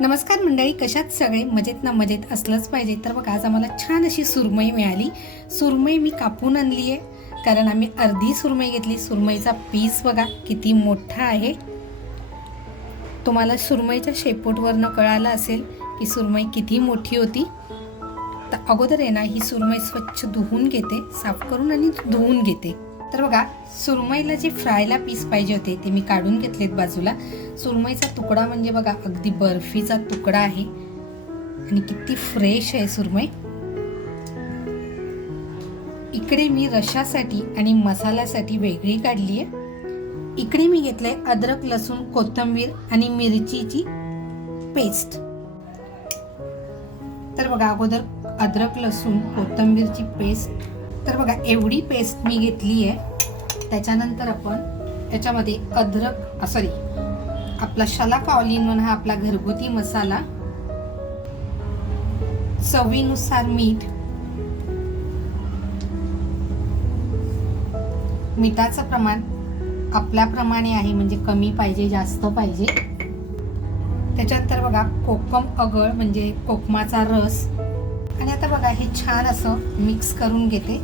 नमस्कार मंडळी, कशात सगळे मजेत ना? मजेत असलंच पाहिजे. तर बघा, आज आम्हाला छान अशी सुरमई मिळाली. सुरमई मी कापून आणली आहे, कारण आम्ही अर्धी सुरमई घेतली. सुरमईचा पीस बघा किती मोठा आहे. तुम्हाला सुरमईच्या शेपूटवरनं कळालं असेल की सुरमई किती मोठी होती. तर अगोदर आहे ना, ही सुरमई स्वच्छ धुवून घेते, साफ करून आणि धुवून घेते. तर बघा, सुरमईला जे फ्रायला पीस पाहिजे होते ते मी काढून घेतलेत बाजूला. सुरमईचा तुकडा म्हणजे बघा अगदी बर्फीचा तुकडा आहे आणि किती फ्रेश आहे सुरमई. इकडे मी रशासाठी आणि मसाल्यासाठी वेगळी काढली आहे. इकडे मी घेतलंय अद्रक, लसूण, कोथिंबीर आणि मिरचीची पेस्ट. तर बघा, अगोदर अद्रक, लसूण, कोथिंबीरची पेस्ट. तर बघा, एवढी पेस्ट मी घेतली आहे. त्याच्यानंतर आपण याच्यामध्ये अद्रक आपला शलाका ऑल इन वन हा आपला घरगुती मसाला, चवीनुसार मीठ. मिठाचं प्रमाण आपल्याप्रमाणे आहे, म्हणजे कमी पाहिजे जास्त पाहिजे. त्याच्यानंतर बघा कोकम अगळ म्हणजे कोकमाचा रस. आणि आता बघा हे छान असं मिक्स करून घेते.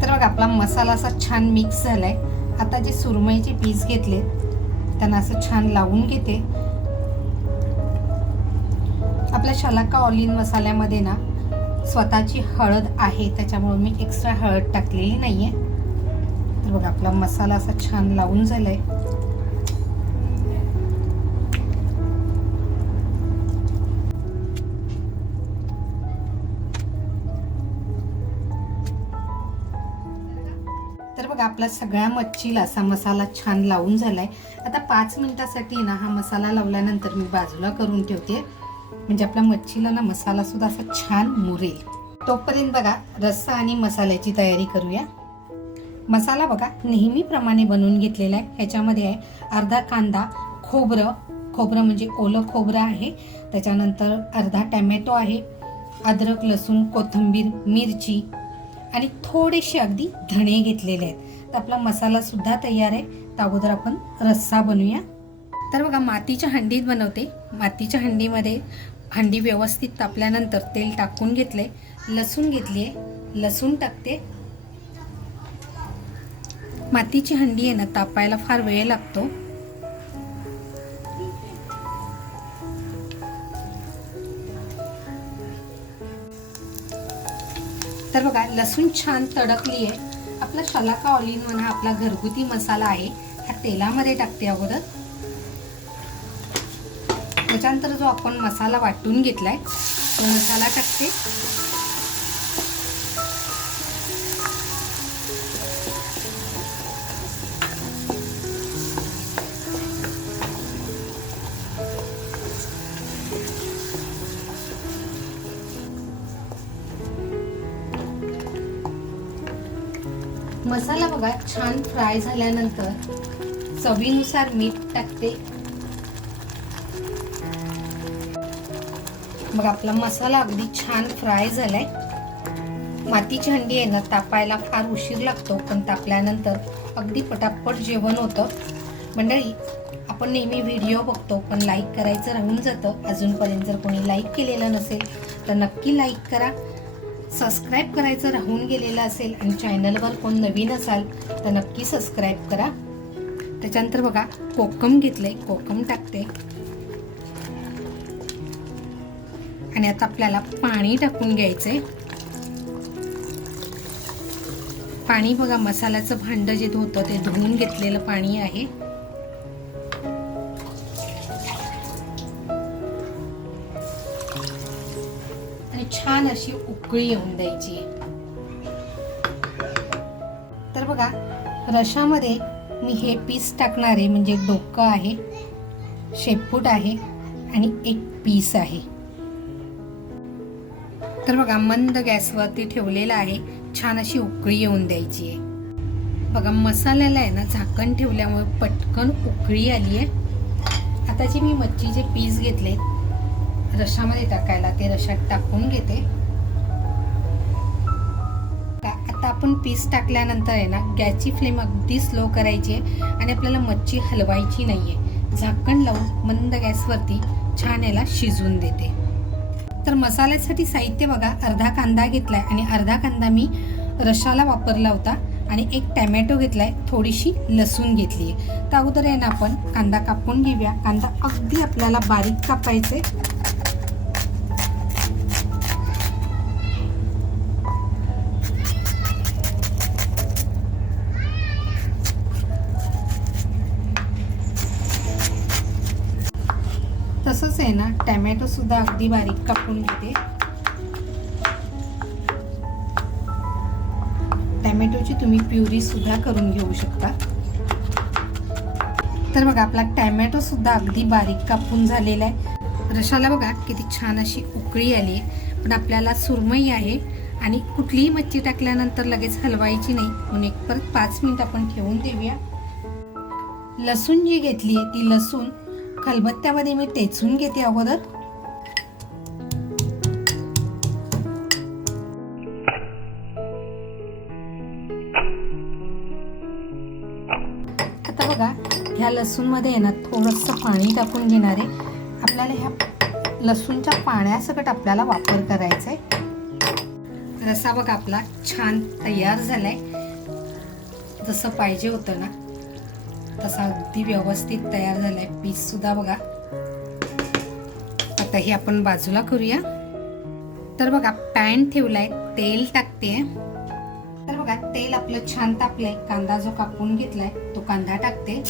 तर बघा आपला मसाला असा छान मिक्स झालाय. आता जे सुरमईचे पीस घेतले त्यांना असं छान लावून घेते. आपल्या शलाका ऑल इन मसाल्यामध्ये ना स्वतःची हळद आहे, त्याच्यामुळे मी एक्स्ट्रा हळद टाकलेली नाहीये. तर बघा आपला मसाला असा छान लावून झालाय. तर बघा आपला सगळ्या मच्छीला असा मसाला छान लावून झालाय. आता 5 मिनिटासाठी ना हा मसाला लावल्यानंतर मी बाजूला करून ठेवते, म्हणजे आपल्या मच्छीला ना मसाला सुद्धा असा छान मुरेल. तोपर्यंत बघा रस्सा आणि मसाल्याची तयारी करूया. मसाला बघा नेहमीप्रमाणे बनवून घेतलेला आहे. ह्याच्यामध्ये आहे अर्धा कांदा, खोबरं म्हणजे ओलं खोबरं आहे. त्याच्यानंतर अर्धा टॅमॅटो आहे, अद्रक, लसूण, कोथिंबीर, मिरची आणि थोडेसे अगदी धणे घेतलेले आहेत. तर आपला मसाला सुद्धा तयार आहे. तर अगोदर आपण रस्सा बनवूया. तर बघा मातीच्या हंडीत बनवते. मातीच्या हंडीमध्ये हंडी व्यवस्थित तापल्यानंतर तेल टाकून घेतले, लसूण घेतली आहे, लसूण टाकते. मातीची हंडी आहे ना तापायला फार वेळ लागतो. तर बघा लसूण छान तडकली आहे. आपला शलाका ऑल इन वन हा आपला घरगुती मसाला आहे, हा तेलामध्ये टाकते अगोदर. त्याच्यानंतर जो आपण मसाला वाटून घेतलाय तो मसाला टाकते. मसाला बघा छान फ्राय झाल्यानंतर चवीनुसार मीठ टाकते. बघा आपला मसाला अगदी छान फ्राय झालाय. मातीची हंडी आहे ना तापायला फार उशीर लागतो, पण तापल्यानंतर अगदी पटापट जेवण होतं. मंडळी, आपण नेहमी व्हिडिओ बघतो पण लाईक करायचं राहून जातं. अजूनपर्यंत जर कोणी लाईक केलेलं नसेल तर नक्की लाईक करा. सबस्क्राईब करायचं राहून गेलेलं असेल आणि चॅनलवर कोण नवीन असाल तर नक्की सबस्क्राईब करा. त्याच्यानंतर बघा कोकम घेतलंय, कोकम टाकते. आणि आता आपल्याला पाणी टाकून घ्यायचंय. पाणी बघा मसाल्याचं भांड जे होतं ते धुवून घेतलेलं पाणी आहे. आणि छान अशी उकळी येऊन द्यायची. तर बघा रशामध्ये मी हे पीस टाकणार आहे, म्हणजे डोकं आहे, शेपूट आहे आणि एक पीस आहे. तर बघा मंद गॅसवरती ठेवलेला आहे. छान अशी उकळी येऊन द्यायची आहे. बघा मसाल्याला आहे ना झाकण ठेवल्यामुळे पटकन उकळी आली आहे. आता जे मी मच्छीचे पीस घेतले रशामध्ये टाकायला ते रशात टाकून घेते. आता आपण पीस टाकल्यानंतर आहे ना गॅसची फ्लेम अगदी स्लो करायची आहे आणि आपल्याला मच्छी हलवायची नाही आहे. झाकण लावून मंद गॅसवरती छान याला शिजवून देते. तर मसाल्यासाठी साहित्य बघा, अर्धा कांदा घेतलाय आणि अर्धा कांदा मी रशाला वापरला होता आणि एक टॅमॅटो घेतलाय, थोडीशी लसूण घेतली आहे. तर अगोदर आहे ना आपण कांदा कापून घेऊया. कांदा अगदी आपल्याला बारीक कापायचे. तसंच आहे ना टॅमॅटो सुद्धा अगदी बारीक कापून घेते. टॅमॅटोची तुम्ही प्युरी सुद्धा करून घेऊ शकता. तर बघा आपला टॅमॅटो सुद्धा अगदी बारीक कापून झालेला आहे. रशाला बघा किती छान अशी उकळी आली आहे, पण आपल्याला सुरमई आहे आणि कुठलीही मच्छी टाकल्यानंतर लगेच हलवायची नाही, म्हणून एक परत 5 मिनिट आपण ठेवून देऊया. लसूण जी घेतली आहे ती लसूण खलबत्त्यामध्ये मी टेचून घेते अगोदर. आता बघा ह्या लसूण मध्ये आहे ना थोडंसं पाणी टाकून घेणार आहे. आपल्याला ह्या लसूणच्या पाण्यासकट आपल्याला वापर करायचा आहे. रस्सा बघा आपला छान तयार झालाय. जसं पाहिजे होतं ना तसा अगदी व्यवस्थित तयार झालाय. पीस सुद्धा बघा. आता हे आपण बाजूला करूया. तर बघा पॅन ठेवलाय, तेल टाकते. तर बघा तेल आपलं छान तापलंय. कांदा जो कापून घेतलाय तो कांदा टाकते.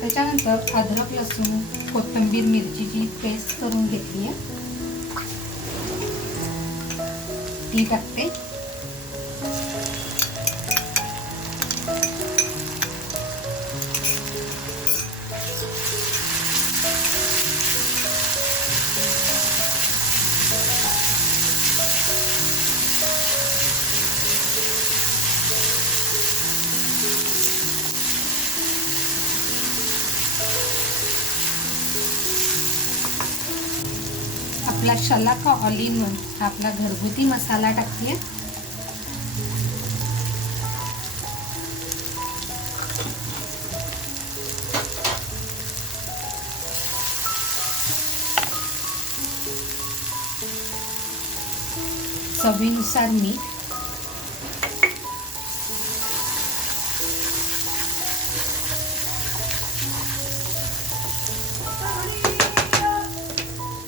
त्याच्यानंतर अद्रक लसूण कोथिंबीर मिरचीची पेस्ट करून घेतली आहे ती टाकते. आपला शलाका ऑल इन वन हा आपला घरगुती मसाला टाकते. चवीनुसार मीठ.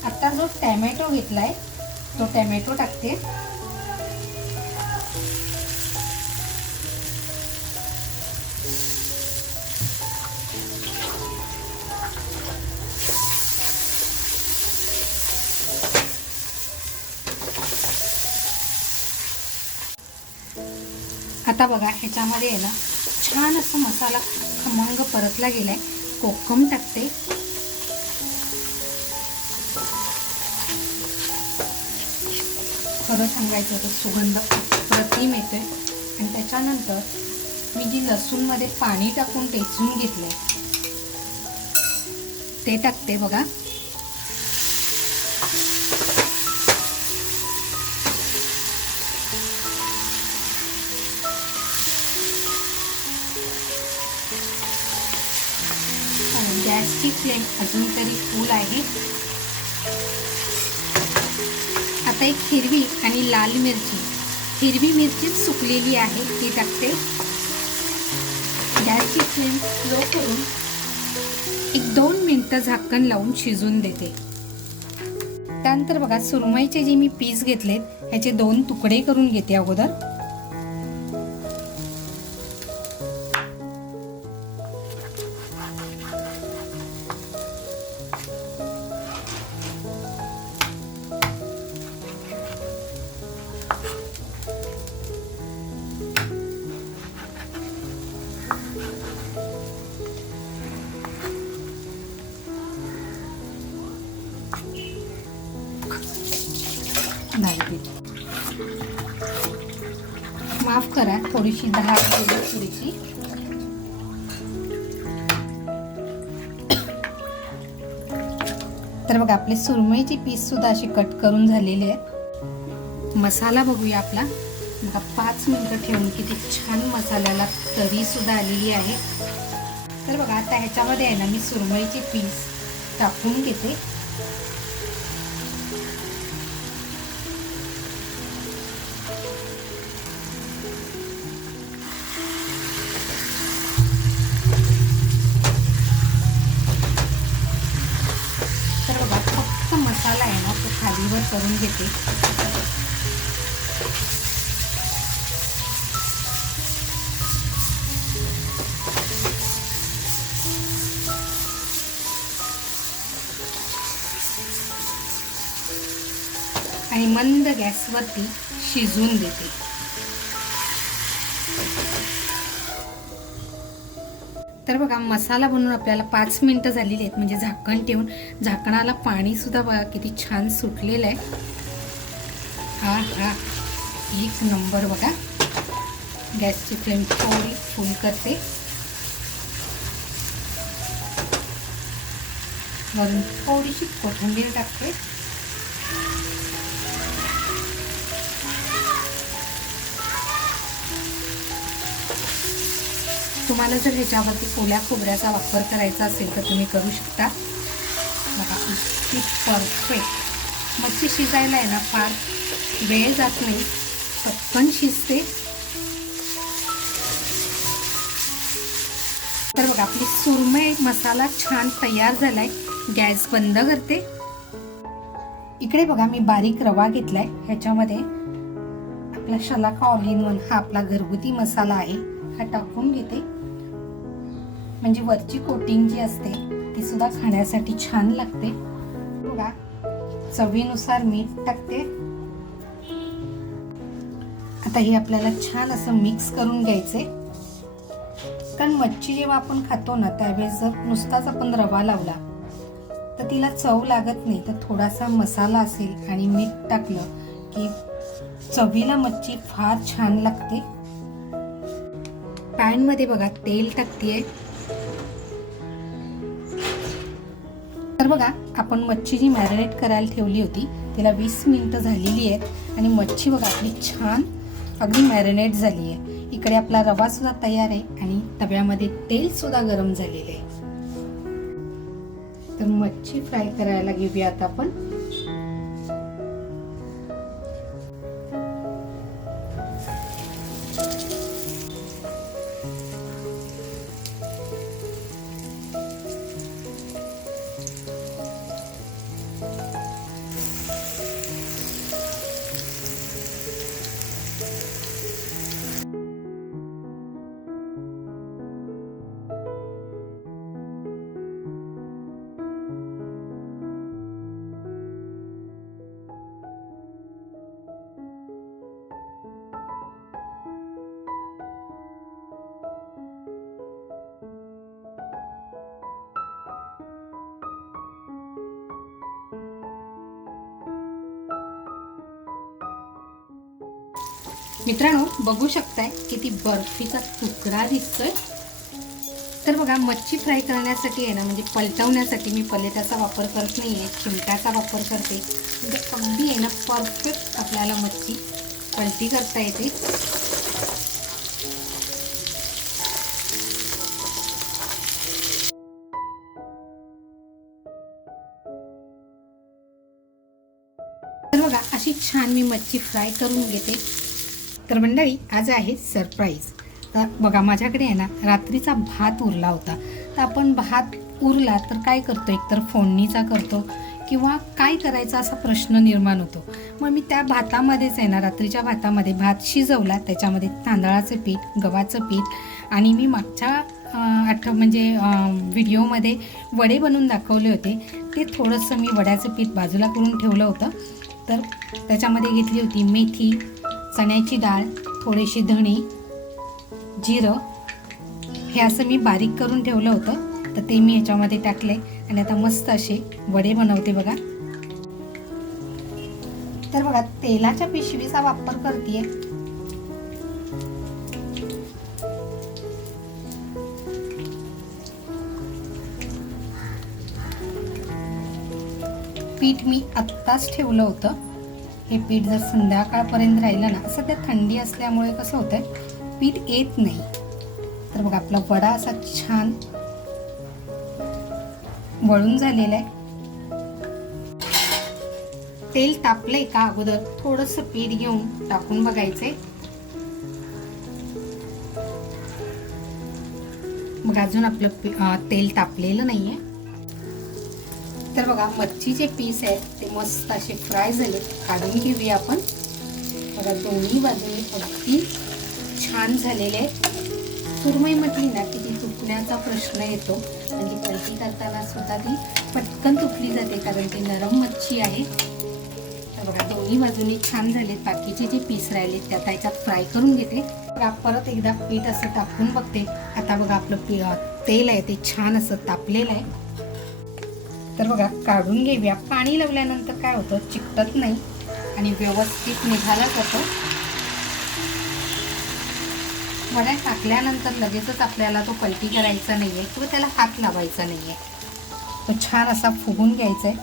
आता जो टॅमॅटो घेतलाय तो टॅमॅटो टाकते. आता बघा ह्याच्यामध्ये आहे ना छान असं मसाला खमंग परतला गेलाय. कोकम टाकते. खरं सांगायचं तर सुगंध अप्रतिम येतोय. आणि त्याच्यानंतर मी जी लसूण मध्ये पाणी टाकून टेचून घेतलंय ते टाकते बघा. गॅसची फ्लेम अजून तरी फुल आहे. आता एक हिरवी आणि लाल मिरची, हिरवी मिरची सुकलेली आहे ती टाकते. गॅसची फ्लेम स्लो करून 1-2 मिनिटं झाकण लावून शिजून देते. त्यानंतर बघा सुरमईचे जे मी पीस घेतलेत ह्याचे 2 तुकडे करून घेते अगोदर. माफ करा थोडीशी डाळ थोडीशी. तर बघा आपले सुरमईचे पीस सुद्धा असे कट करून झालेले आहेत. मसाला बघूया आपला. बघा 5 मिनिटं ठेवून किती छान मसाल्याला तरी सुद्धा आलेली आहे. तर बघा आता ह्याच्यामध्ये आहे ना मी सुरमईचे पीस टाकून घेते. तर बघा फक्त मसाला आहे ना तो खालीवर करून घेते. आणि मंद गॅसवरती शिजवून देते. तर बघा मसाला बनवून आपल्याला 5 मिनिटं झालेली आहेत. म्हणजे झाकण ठेवून झाकणाला पाणी सुद्धा बघा किती छान सुटलेलं आहे. हा हा एक नंबर. बघा गॅसची फ्लेम थोडी फुल करते. वरून थोडीशी कोथिंबीर टाकते. तुम्हाला जर ह्याच्यावरती ओल्या खोबऱ्याचा वापर करायचा असेल तर तुम्ही करू शकता. बघा इतकी परफेक्ट. मच्छी शिजायला आहे ना फार वेळ जात नाही, पटकन शिजते. तर बघा आपली सुरमई मसाला छान तयार झालाय. गॅस बंद करते. इकडे बघा मी बारीक रवा घेतलाय. ह्याच्यामध्ये आपला शलाका ऑल इन वन हा आपला घरगुती मसाला आहे हा टाकून घेते. म्हणजे वरची कोटिंग जी असते ती सुद्धा खाण्यासाठी छान लागते. बघा चवीनुसार मीठ टाकते. आता हे आपल्याला छान असं मिक्स करून घ्यायचे. कारण मच्छी जेव्हा आपण खातो ना त्यावेळेस जर नुसताच आपण रवा लावला तर तिला चव लागत नाही. तर थोडासा मसाला असेल आणि मीठ टाकलं की चवीला मच्छी फार छान लागते. पॅन मध्ये बघा तेल टाकतेय. तर बघा आपण मच्छी जी मॅरिनेट करायला ठेवली होती तिला 20 मिनिटं झालेली आहेत. आणि मच्छी बघा आपली छान अगदी मॅरिनेट झाली आहे. इकडे आपला रवा सुद्धा तयार आहे आणि तव्यामध्ये तेल सुद्धा गरम झालेले आहे. तर मच्छी फ्राय करायला घेऊया आता आपण. मित्रांनो बघू शकताय किती बर्फीचा तुकडा दिसतोय. तर बघा मच्छी फ्राय करण्यासाठी आहे ना म्हणजे पलटवण्यासाठी मी पलेट्याचा वापर करत नाहीये, चिमट्याचा वापर करते. म्हणजे अगदी आहे ना परफेक्ट आपल्याला मच्छी पलटी करता येते. तर बघा अशी छान मी मच्छी फ्राय करून घेते. तर मंडळी आज आहे सरप्राईज. तर बघा माझ्याकडे आहे ना रात्रीचा भात उरला होता. तर आपण भात उरला तर काय करतो, एकतर फोडणीचा करतो किंवा काय करायचा असा प्रश्न निर्माण होतो. मग मी त्या भातामध्येच आहे ना रात्रीच्या भातामध्ये भात शिजवला. त्याच्यामध्ये तांदळाचं पीठ, गव्हाचं पीठ आणि मी मागच्या व्हिडिओमध्ये वडे बनवून दाखवले होते. ते थोडंसं मी वड्याचं पीठ बाजूला करून ठेवलं होतं. तर त्याच्यामध्ये घेतली होती मेथी, चण्याची डाळ, थोडेसे धणे, जिरं, हे असं मी बारीक करून ठेवलं होतं. तर ते मी ह्याच्यामध्ये टाकले आणि आता मस्त असे वडे बनवते बघा. तर बघा तेलाच्या पिशवीचा वापर करतेय. पीठ मी आत्ताच ठेवलं होतं. हे पीठ जर संध्याकाळपर्यंत राहिलं ना, सध्या थंडी असल्यामुळे कसं होतंय पीठ येत नाही. तर बघा आपला वडा असा छान वळून झालेला आहे. तेल तापलंय का अगोदर थोडंसं पीठ घेऊन टाकून बघायचंय. मग अजून आपलं तेल तापलेलं नाहीये. तर बघा मच्छीचे पीस आहेत ते मस्त असे फ्राय झाले. काढून घेऊया आपण. बघा दोन्ही बाजूनी अगदी छान झालेले आहेत. सुरमई म्हटली ना की ती तुटण्याचा प्रश्न येतो, म्हणजे पलटी करताना सुद्धा ती पटकन तुटली जाते कारण ती नरम मच्छी आहे. तर बघा दोन्ही बाजूनी छान झालेत. बाकीचे जे पीस राहिलेत त्या त्याच्यात फ्राय करून घेते. बघा परत एकदा पीठ असं टाकून बघते. आता बघा आपलं तेल आहे ते छान असं तापलेलं आहे. तर बघा काढून घेऊया. पाणी लावल्यानंतर काय होतं चिकटत नाही आणि व्यवस्थित निघाला जातो. वडा टाकल्यानंतर लगेचच आपल्याला तो पलटी करायचा नाहीये किंवा त्याला हात लावायचा नाहीये. तो छान असा फुगून घ्यायचा आहे.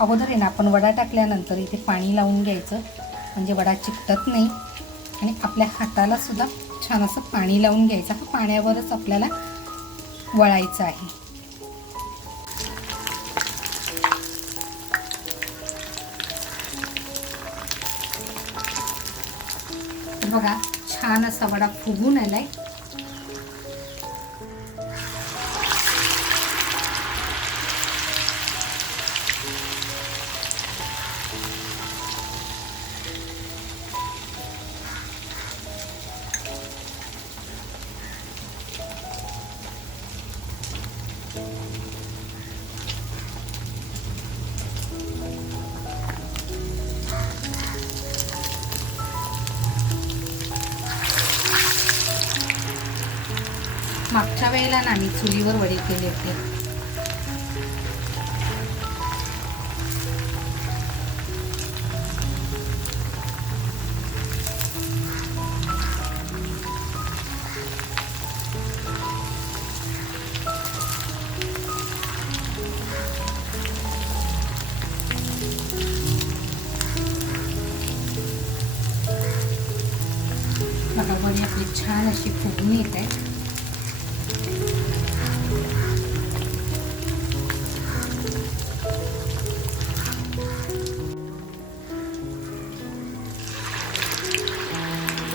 अगोदर आहे ना आपण वडा टाकल्यानंतर इथे पाणी लावून घ्यायचं, म्हणजे वडा चिकटत नाही. आणि आपल्या हाताला सुद्धा छान असं पाणी लावून घ्यायचं. हा पाण्यावरच आपल्याला वळायचं आहे. बघा छान असा वडा फुगून आलाय. मागच्या वेळेला ना मी चुलीवर वडे केले होते. बघा वडे आपली छान अशी फुगून येत आहे.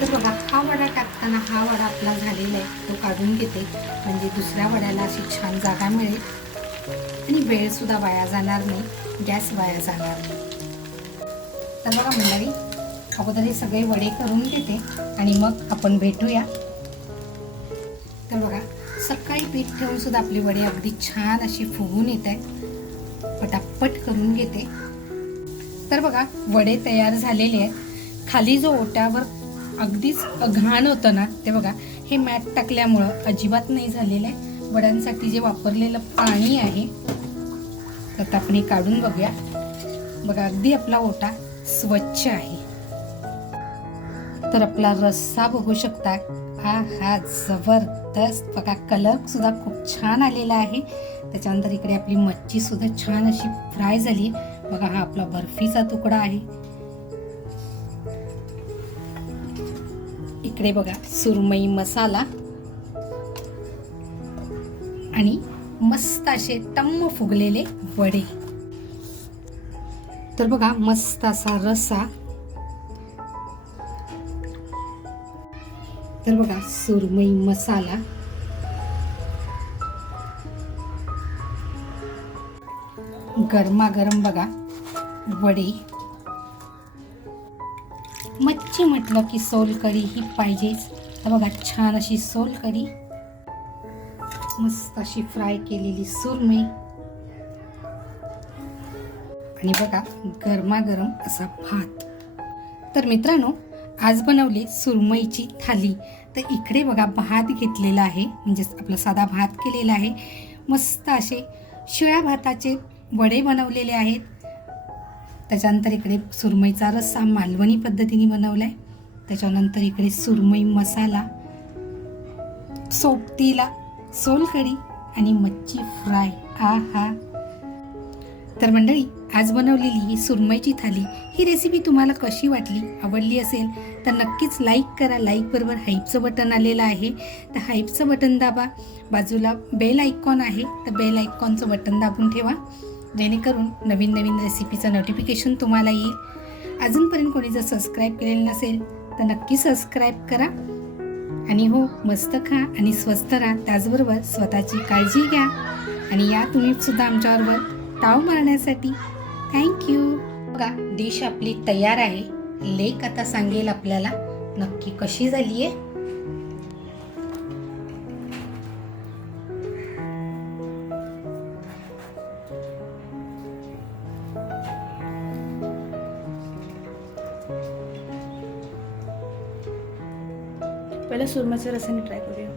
तर बघा हा वडा टाकताना हा वडा आपला झालेला आहे तो काढून घेते, म्हणजे दुसऱ्या वड्याला अशी छान जागा मिळेल आणि वेळ सुद्धा वाया जाणार नाही, गॅस वाया जाणार नाही. तर बघा मंडळी अगोदर हे सगळे वडे करून घेते आणि मग आपण भेटूया. तर बघा सकाळी पीठ ठेवून सुद्धा आपली वडे अगदी छान अशी फुगून येत आहेत. पटापट करून घेते. तर बघा वडे तयार झालेले आहेत. खाली जो ओट्यावर अगदीच घाण होतं ना ते बघा हे मॅट टाकल्यामुळं अजिबात नाही झालेलं आहे. वड्यांसाठी जे वापरलेलं पाणी आहे तर आपण हे काढून बघूया. बघा अगदी आपला ओटा स्वच्छ आहे. तर आपला रस्सा बघू शकता. हा जबरदस्त. बघा कलर सुद्धा खूप छान आलेला आहे. त्याच्यानंतर इकडे आपली मच्छी सुद्धा छान अशी फ्राय झाली. बघा हा आपला बर्फीचा तुकडा आहे. इकडे बघा सुरमई मसाला आणि मस्त असे टम्म फुगलेले वडे. तर बघा मस्त असा रस्सा. तर बघा सुरमई मसाला, गरमागरम बघा वडे. मच्छी म्हटलं की सोलकढी ही पाहिजेच. तर बघा छान अशी सोलकढी, मस्त अशी फ्राय केलेली सुरमई आणि बघा गरमागरम असा भात. तर मित्रांनो आज बनवली सुरमईची थाली. तर इकडे बघा भात घेतलेला आहे, म्हणजे आपला साधा भात केलेला आहे. मस्त असे शिळ्या भाताचे वडे बनवलेले आहेत. त्याच्यानंतर इकडे सुरमईचा रस्सा मालवणी पद्धतीने बनवलाय. त्याच्यानंतर इकडे सुरमई मसाला, सोबतीला सोलकढी आणि मच्छी फ्राय. हा तर मंडळी, आज बनवलेली ही सुरमईची थाली ही रेसिपी तुम्हाला कशी वाटली, आवडली असेल तर नक्कीच लाईक करा. लाईक बरोबर हाईपचं बटन आलेलं आहे, तर हाईपचं बटन दाबा. बाजूला बेल आयकॉन आहे, तर बेल आयकॉनचं बटन दाबून ठेवा, जेणेकरून नवीन नवीन रेसिपीचं नोटिफिकेशन तुम्हाला येईल. अजूनपर्यंत कोणी जर सबस्क्राईब केलेलं नसेल तर नक्की सबस्क्राईब करा. आणि हो, मस्त खा आणि स्वस्त राहा, त्याचबरोबर स्वतःची काळजी घ्या. आणि या तुम्ही सुद्धा आमच्याबरोबर ताव मारण्यासाठी. थँक्यू. बघा, डिश आपली तयार आहे. लेक आता सांगेल आपल्याला नक्की कशी झाली आहे. पहिला सुरमईच्या रसाने ट्राय करूया.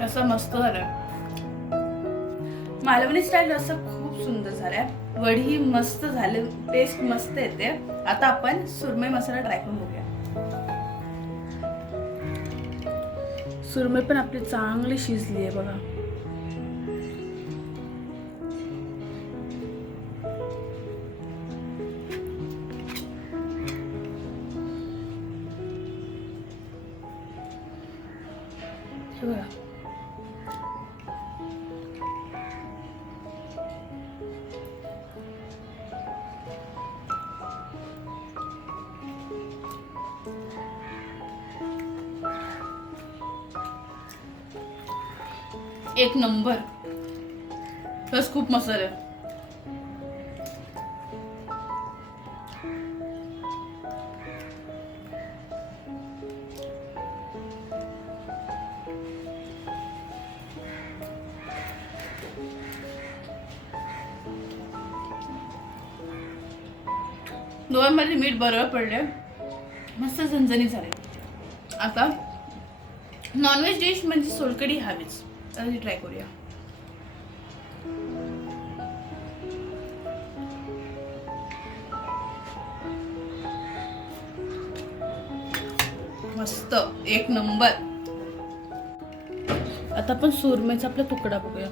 रस्सा मस्त झालाय. मालवणी स्टाईल रस्सा खूप सुंदर झालाय. वडी मस्त झाले, टेस्ट मस्त येते. आता आपण सुरमई मसाला ट्राय करून बघूया. सुरमई पण आपली चांगली शिजली आहे बघा. हे बघा, एक नंबर. बस खूप मस्त आहे. दोघांमध्ये मीठ बरोबर पडले, मस्त झणझणीत झाले. आता नॉनव्हेज डिश म्हणजे सोलकढी हवीच, तर ट्राय करूया. मस्त, एक नंबर. आता आपण सुरमईचा आपला तुकडा बघूया.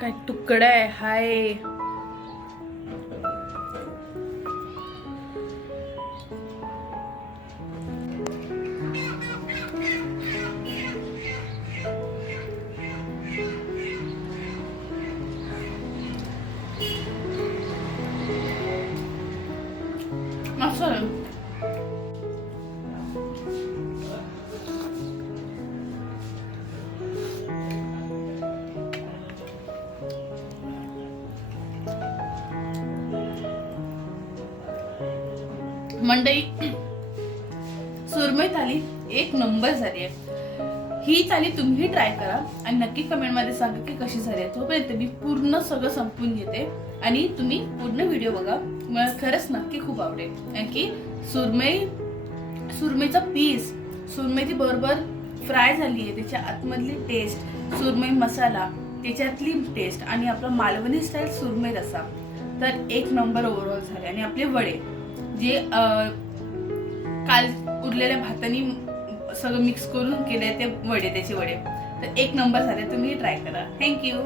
काय तुकडा आहे, हाय. मस्त आहे. मंडई, सुरमई थाली एक नंबर झाली आहे. ही थाली तुम्ही ट्राय करा आणि नक्की कमेंट मध्ये सांगा की कशी झाली आहे. तोपर्यंत मी पूर्ण सगळं संपवून घेते आणि तुम्ही पूर्ण व्हिडिओ बघा. मला खरंच नक्की खूप आवडेल. कारण की सुरमईचा पीस, सुरमईची बरोबर फ्राय झाली आहे, त्याच्या आतमधली टेस्ट, सुरमई मसाला, त्याच्यातली टेस्ट आणि आपला मालवणी स्टाईल सुरमई रस्सा तर एक नंबर ओव्हरऑल झाले. आणि आपले वडे जे काल उरलेल्या भातानी सगळं मिक्स करून केले ते वडे, त्याचे वडे तर एक नंबर झाले. तुम्ही ट्राय करा. थँक्यू.